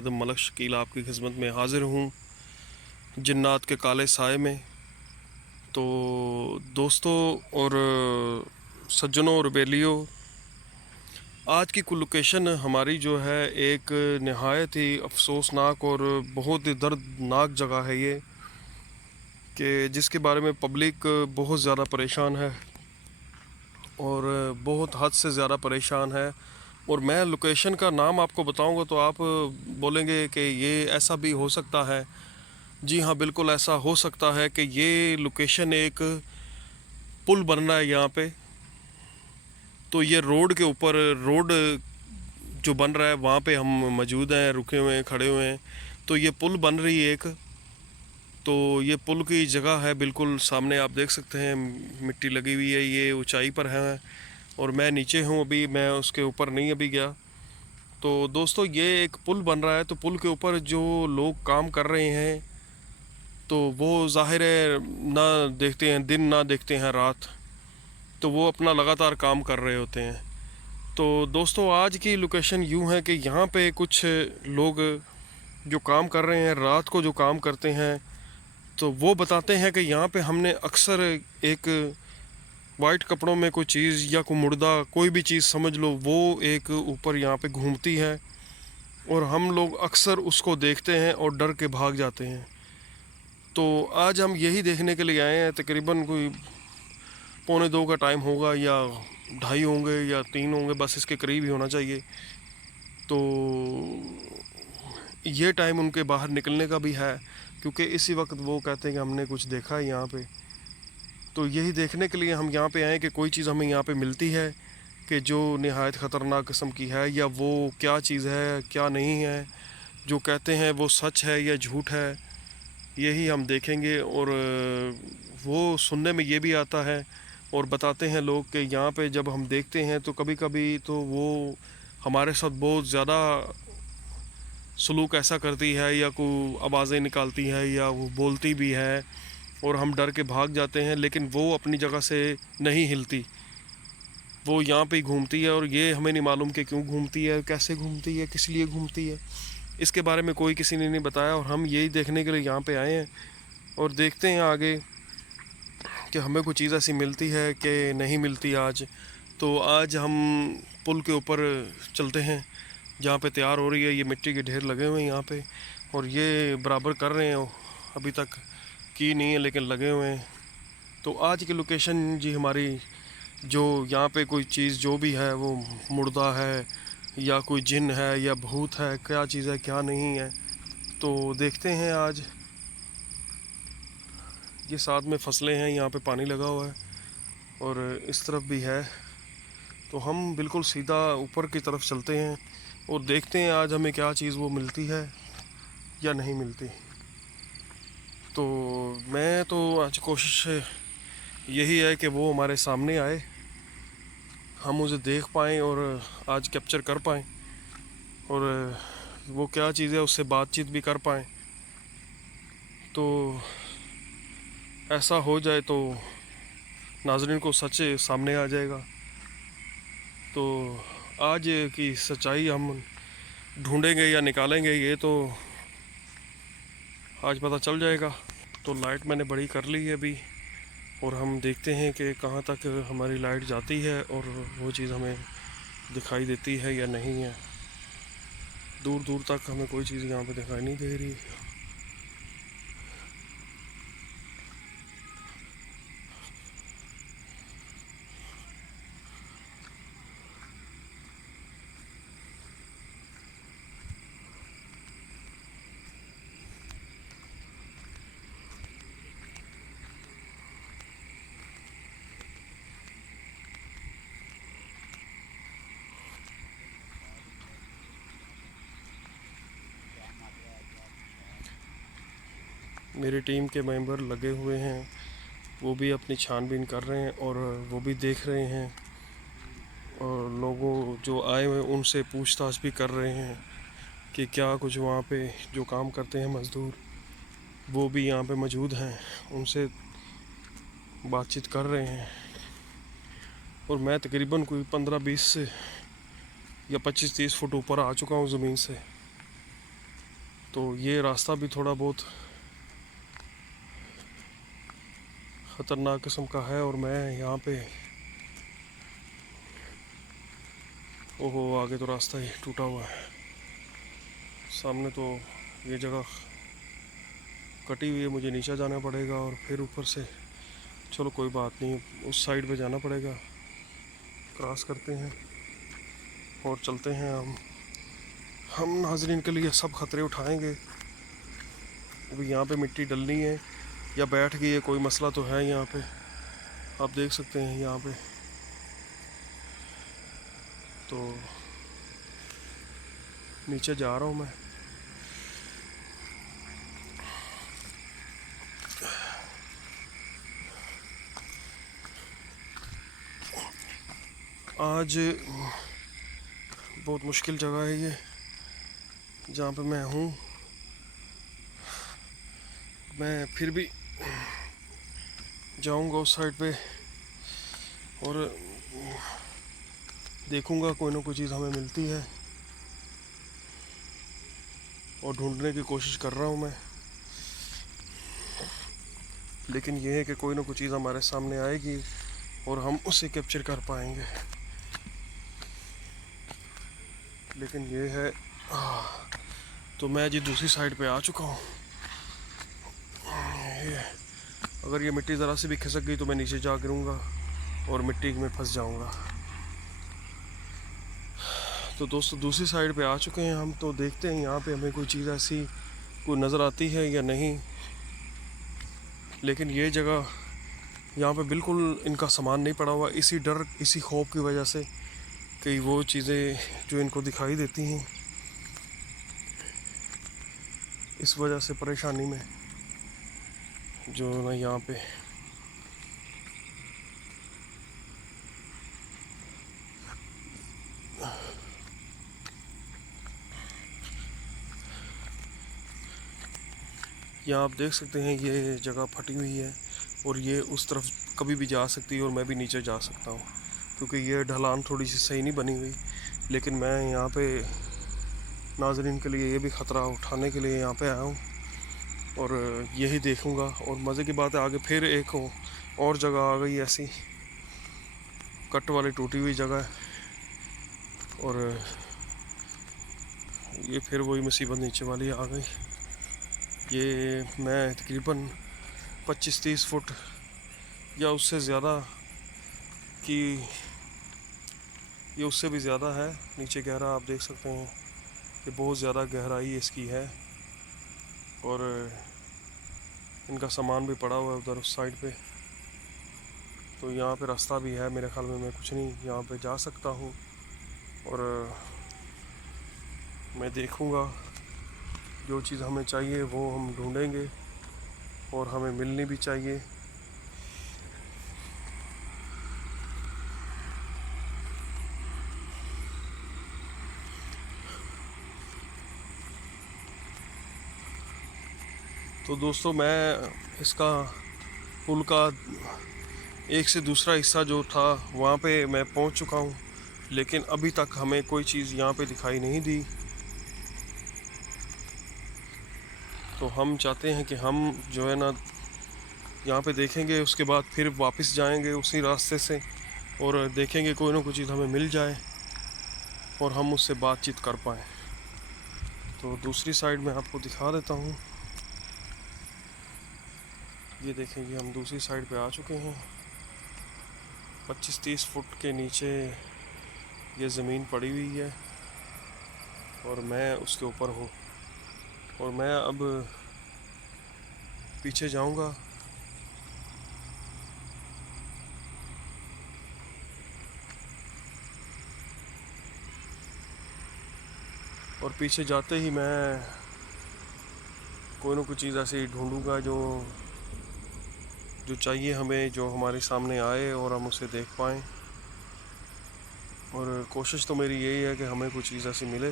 खादिम मलक शकील आपकी खिदमत में हाज़िर हूँ जिन्नात के काले साए में। तो दोस्तों और सज्जनों और बेलियों, आज की कुल लोकेशन हमारी जो है एक नहायत ही अफसोसनाक और बहुत ही दर्दनाक जगह है ये, कि जिसके बारे में पब्लिक बहुत ज़्यादा परेशान है और बहुत हद से ज़्यादा परेशान है। और मैं लोकेशन का नाम आपको बताऊंगा तो आप बोलेंगे कि ये ऐसा भी हो सकता है। जी हाँ, बिल्कुल ऐसा हो सकता है कि ये लोकेशन एक पुल बन रहा है यहाँ पे। तो ये रोड के ऊपर रोड जो बन रहा है वहाँ पे हम मौजूद हैं, रुके हुए हैं, खड़े हुए हैं। तो ये पुल बन रही है एक। तो ये पुल की जगह है बिल्कुल सामने, आप देख सकते हैं मिट्टी लगी हुई है, ये ऊंचाई पर है और मैं नीचे हूँ अभी, मैं उसके ऊपर नहीं अभी गया। तो दोस्तों ये एक पुल बन रहा है, तो पुल के ऊपर जो लोग काम कर रहे हैं तो वो ज़ाहिर है ना देखते हैं दिन ना देखते हैं रात, तो वो अपना लगातार काम कर रहे होते हैं। तो दोस्तों आज की लोकेशन यूँ है कि यहाँ पे कुछ लोग जो काम कर रहे हैं, रात को जो काम करते हैं, तो वो बताते हैं कि यहाँ पे हमने अक्सर एक वाइट कपड़ों में कोई चीज़ या कोई मुर्दा, कोई भी चीज़ समझ लो, वो एक ऊपर यहाँ पे घूमती है और हम लोग अक्सर उसको देखते हैं और डर के भाग जाते हैं। तो आज हम यही देखने के लिए आए हैं। तकरीबन कोई 1:45 का टाइम होगा या 2:30 होंगे या 3 होंगे, बस इसके करीब ही होना चाहिए। तो ये टाइम उनके बाहर निकलने का भी है, क्योंकि इसी वक्त वो कहते हैं कि हमने कुछ देखा है यहाँ पे। तो यही देखने के लिए हम यहाँ पे आए कि कोई चीज़ हमें यहाँ पे मिलती है कि जो नहायत ख़तरनाक किस्म की है, या वो क्या चीज़ है क्या नहीं है, जो कहते हैं वो सच है या झूठ है, यही हम देखेंगे। और वो सुनने में ये भी आता है और बताते हैं लोग कि यहाँ पे जब हम देखते हैं तो कभी कभी तो वो हमारे साथ बहुत ज़्यादा सलूक ऐसा करती है, या कोई आवाज़ें निकालती है, या वो बोलती भी है और हम डर के भाग जाते हैं, लेकिन वो अपनी जगह से नहीं हिलती, वो यहाँ पे ही घूमती है। और ये हमें नहीं मालूम कि क्यों घूमती है, कैसे घूमती है, किस लिए घूमती है, इसके बारे में कोई किसी ने नहीं बताया। और हम यही देखने के लिए यहाँ पे आए हैं और देखते हैं आगे कि हमें कोई चीज़ ऐसी मिलती है कि नहीं मिलती आज। तो आज हम पुल के ऊपर चलते हैं जहाँ पे तैयार हो रही है, ये मिट्टी के ढेर लगे हुए हैं यहाँ पे और ये बराबर कर रहे हैं, अभी तक की नहीं है लेकिन लगे हुए हैं। तो आज की लोकेशन जी हमारी, जो यहाँ पे कोई चीज़ जो भी है वो मुर्दा है या कोई जिन है या भूत है, क्या चीज़ है क्या नहीं है, तो देखते हैं आज। ये साथ में फसलें हैं, यहाँ पे पानी लगा हुआ है और इस तरफ भी है। तो हम बिल्कुल सीधा ऊपर की तरफ चलते हैं और देखते हैं आज हमें क्या चीज़ वो मिलती है या नहीं मिलती। तो मैं तो आज कोशिश यही है कि वो हमारे सामने आए, हम उसे देख पाएँ और आज कैप्चर कर पाएँ और वो क्या चीज़ है उससे बातचीत भी कर पाएँ। तो ऐसा हो जाए तो नाज़रीन को सच सामने आ जाएगा। तो आज की सच्चाई हम ढूंढेंगे या निकालेंगे, ये तो आज पता चल जाएगा। तो लाइट मैंने बड़ी कर ली है अभी और हम देखते हैं कि कहाँ तक हमारी लाइट जाती है और वो चीज़ हमें दिखाई देती है या नहीं है। दूर दूर तक हमें कोई चीज़ यहाँ पे दिखाई नहीं दे रही। मेरी टीम के मेंबर लगे हुए हैं, वो भी अपनी छानबीन कर रहे हैं और वो भी देख रहे हैं और लोगों जो आए हुए उनसे पूछताछ भी कर रहे हैं कि क्या कुछ वहाँ पे जो काम करते हैं मज़दूर, वो भी यहाँ पे मौजूद हैं, उनसे बातचीत कर रहे हैं। और मैं तकरीबन कोई 15-20 या 25-30 फुट ऊपर आ चुका हूँ ज़मीन से। तो ये रास्ता भी थोड़ा बहुत ख़तरनाक किस्म का है। और मैं यहाँ पे, ओहो आगे तो रास्ता ही टूटा हुआ है, सामने तो ये जगह कटी हुई है, मुझे नीचे जाना पड़ेगा और फिर ऊपर से, चलो कोई बात नहीं, उस साइड पे जाना पड़ेगा। क्रॉस करते हैं और चलते हैं हम नाजरीन के लिए सब खतरे उठाएंगे। अभी यहाँ पे मिट्टी डलनी है या बैठ गई है, कोई मसला तो है यहाँ पे, आप देख सकते हैं यहाँ पे। तो नीचे जा रहा हूँ मैं। आज बहुत मुश्किल जगह है ये जहाँ पे मैं हूँ। मैं फिर भी जाऊँगा उस साइड पे और देखूँगा कोई ना कोई चीज़ हमें मिलती है, और ढूंढने की कोशिश कर रहा हूँ मैं। लेकिन ये है कि कोई ना कोई चीज़ हमारे सामने आएगी और हम उसे कैप्चर कर पाएंगे। लेकिन ये है, तो मैं जी दूसरी साइड पे आ चुका हूँ। अगर ये मिट्टी ज़रा सी भी खिसक गई तो मैं नीचे जा गिरूँगा और मिट्टी में फंस जाऊँगा। तो दोस्तों दूसरी साइड पे आ चुके हैं हम, तो देखते हैं यहाँ पे हमें कोई चीज़ ऐसी कोई नज़र आती है या नहीं। लेकिन ये जगह, यहाँ पे बिल्कुल इनका सामान नहीं पड़ा हुआ, इसी डर इसी खौफ की वजह से कि वो चीज़ें जो इनको दिखाई देती हैं, इस वजह से परेशानी में जो ना यहाँ पे यहाँ आप देख सकते हैं ये जगह फटी हुई है और ये उस तरफ कभी भी जा सकती है और मैं भी नीचे जा सकता हूँ, क्योंकि ये ढलान थोड़ी सी सही नहीं बनी हुई। लेकिन मैं यहाँ पे नाज़रीन के लिए ये भी ख़तरा उठाने के लिए यहाँ पे आया हूँ और यही देखूँगा। और मज़े की बात है आगे फिर एक और जगह आ गई ऐसी कट वाली टूटी हुई जगह है, और ये फिर वही मुसीबत नीचे वाली आ गई। ये मैं तकरीबन 25-30 फुट या उससे ज़्यादा की, ये उससे भी ज़्यादा है नीचे गहरा, आप देख सकते हैं कि बहुत ज़्यादा गहराई इसकी है। और इनका सामान भी पड़ा हुआ है उधर उस साइड पे। तो यहाँ पे रास्ता भी है, मेरे ख्याल में मैं कुछ नहीं यहाँ पे जा सकता हूँ। और मैं देखूँगा जो चीज़ हमें चाहिए वो हम ढूंढेंगे और हमें मिलनी भी चाहिए। तो दोस्तों मैं इसका पुल का एक से दूसरा हिस्सा जो था वहाँ पे मैं पहुँच चुका हूँ, लेकिन अभी तक हमें कोई चीज़ यहाँ पे दिखाई नहीं दी। तो हम चाहते हैं कि हम जो है ना यहाँ पे देखेंगे, उसके बाद फिर वापस जाएंगे उसी रास्ते से और देखेंगे कोई ना कोई चीज़ हमें मिल जाए और हम उससे बातचीत कर पाएँ। तो दूसरी साइड में आपको दिखा देता हूँ। ये देखेंगे हम दूसरी साइड पे आ चुके हैं। 25-30 फुट के नीचे ये ज़मीन पड़ी हुई है और मैं उसके ऊपर हूँ, और मैं अब पीछे जाऊँगा। और पीछे जाते ही मैं कोई ना कोई चीज़ ऐसी ढूंढूंगा जो जो चाहिए हमें, जो हमारे सामने आए और हम उसे देख पाएँ। और कोशिश तो मेरी यही है कि हमें कोई चीज़ ऐसी मिले,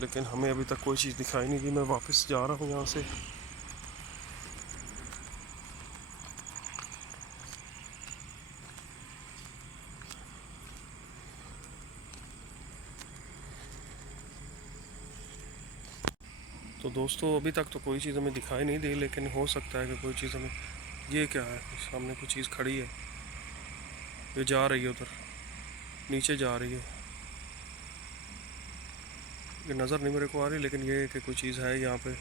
लेकिन हमें अभी तक कोई चीज़ दिखाई नहीं दी। मैं वापस जा रहा हूँ यहाँ से। तो दोस्तों अभी तक तो कोई चीज़ हमें दिखाई नहीं दी, लेकिन हो सकता है कि कोई चीज़ हमें, ये क्या है, सामने कोई चीज़ खड़ी है, ये जा रही है उधर, नीचे जा रही है, ये नज़र नहीं मेरे को आ रही, लेकिन ये है कि कोई चीज़ है यहाँ पे।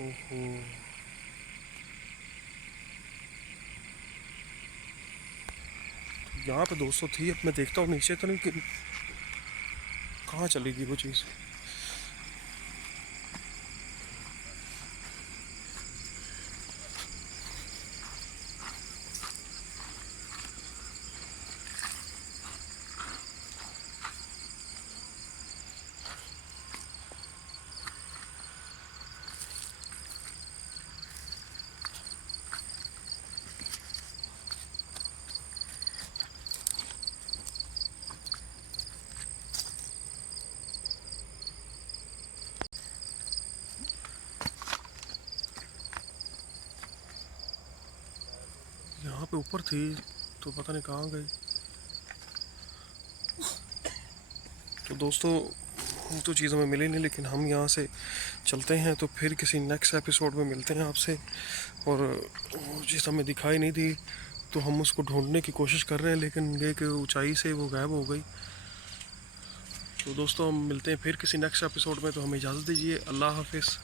ओहो, यहाँ पे दोस्तों थी, अब मैं देखता हूँ नीचे तो नहीं कि कहाँ चली गई वो चीज़। यहाँ पे ऊपर थी तो पता नहीं कहाँ गई। तो दोस्तों वो तो चीज़ हमें मिली नहीं, लेकिन हम यहाँ से चलते हैं, तो फिर किसी नेक्स्ट एपिसोड में मिलते हैं आपसे। और वो चीज़ हमें दिखाई नहीं दी तो हम उसको ढूंढने की कोशिश कर रहे हैं, लेकिन ये कि ऊंचाई से वो गायब हो गई। तो दोस्तों हम मिलते हैं फिर किसी नेक्स्ट एपिसोड में, तो हमें इजाज़त दीजिए। अल्लाह हाफिज़।